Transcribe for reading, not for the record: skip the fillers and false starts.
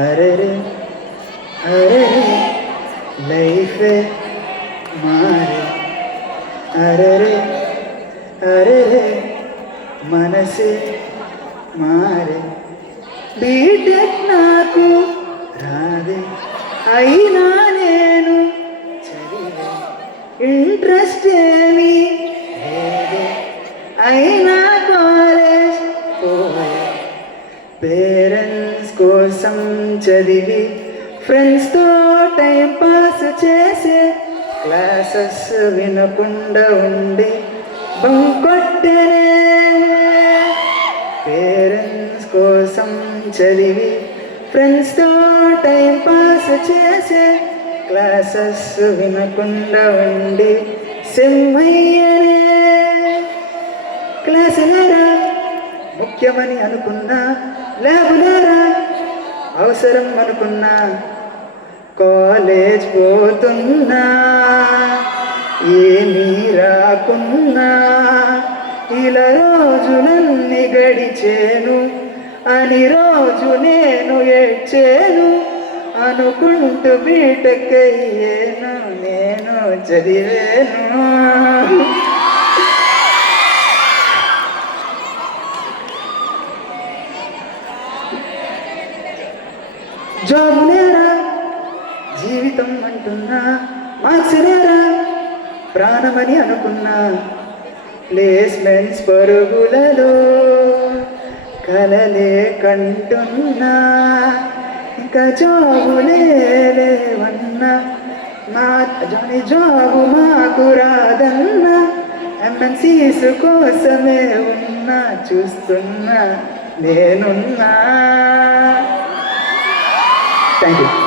అరెరే అరెరే లైఫే మారే అరెరే అరెరే మనసే మారే బీటెక్ నాకు రాదే అయినా నేను చదివే ఇంట్రెస్ట్ ఏమి లేదే అయినా కాలేజ్ పోయే పేరెంట్స్ కోసం చదివి ఫ్రెండ్స్తో టైం పాస్ చేసే క్లాసెస్ వినకుండా ఉండి బంకొట్టనే పేరెంట్స్ కోసం చదివి ఫ్రెండ్స్తో టైం పాస్ చేసే క్లాసెస్ వినకుండా ఉండి సింహయ్యనే క్లాసులేరా ముఖ్యమని అనుకున్నా ల్యాబులేరా అవసరం అనుకున్నా కాలేజ్ పోతున్నా ఏమీ రాకున్నా ఇలా రోజులన్నీ గడిచేను అని రోజు నేను ఏడ్చేను అనుకుంటూ బీటెక్ అయ్యేను నేను చదివేను జాబ్ లేరా జీవితం అంటున్నా మార్క్స్ లేరా ప్రాణమని అనుకున్నా ప్లేస్మెంట్స్ పరుగులలో కలలే కంటున్నా ఇంకా జాబులే లేవన్నా మా జాబు మాకు రాదన్నా ఎంఎన్సీస్ కోసమే ఉన్నా చూస్తున్నా నేనున్నా. Thank you.